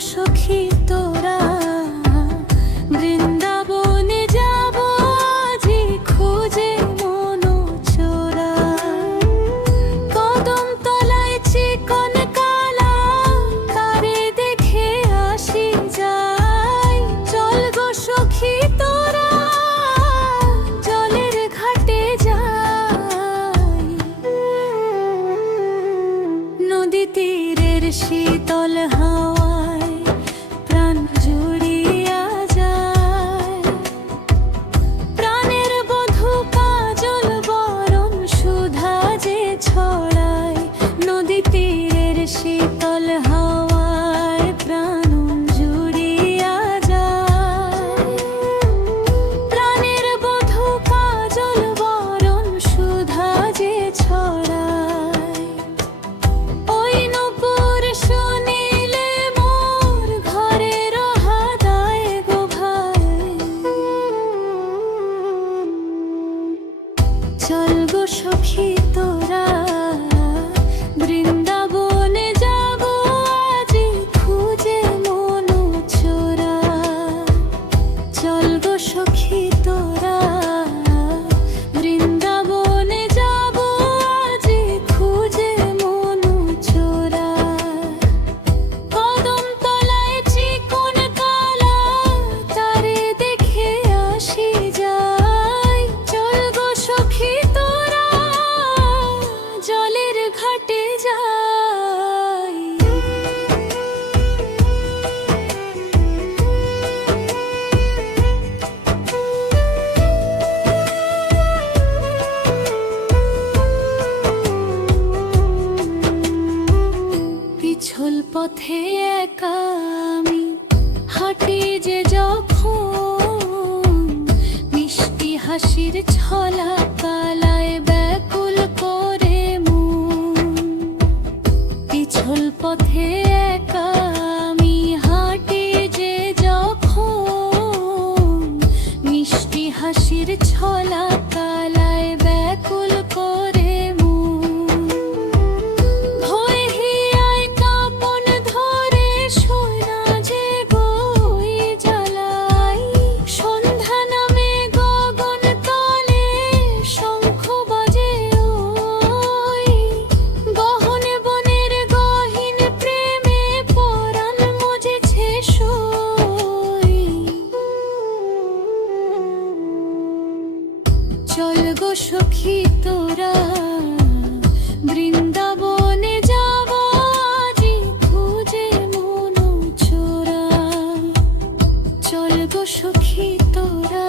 সখী তোরা, বৃন্দাবনে যাব আজি খুঁজে মন চোরা। কদম তলায় চিকন কালা, কারে দেখে আসি যাই। চল গো সখী তোরা, জলের ঘাটে যাই। নদী তীরের শীতল হাওয়ায় প্রাণ জুড়িয়া যায়। প্রাণের বধূ কাজল বরণ সুধা যে ছড়ায়। নদী তীরের শীতল হাওয়ায় প্রাণ জুড়িয়া যায়। প্রাণের বধূ কাজল বরণ সুধা যে ছড়ায়। ওই নূপুর শুনিলে মোর ঘরের হাদায় গো ভাই। চল গো সখী তোরা, বৃন্দাবনে যাব আজি খুঁজে মন চোরা। চল গো সখী তোরা, বৃন্দাবনে যাব আজি খুঁজে মন চোরা। কদম তলায় চিকন কালা, তারে দেখে আসি যাই। চল গো সখী তোরা, জলের ঘাটে যাই। পিছল পথে একা আমি হাঁটি যে যখন, মিষ্টি হাসির ছলা কালায় ব্যাকুল করে মন। পিছল পথে একা আমি হাঁটি যে যখন, মিষ্টি হাসির ছলা কালায় ব্যাকুল করে মন। ভয়ে হিয়ায় কাঁপন ধরে সোনা যে বই জ্বালাই। সন্ধ্যা নামে গগন তলে শঙ্খ বাজে ওই। গহন বনের গহীন প্রেমে পরাণ মজেছে সই। চল গো সখী তোরা, বৃন্দাবনে যাব আজি খুঁজে মন চোরা। চল গো সখী তোরা,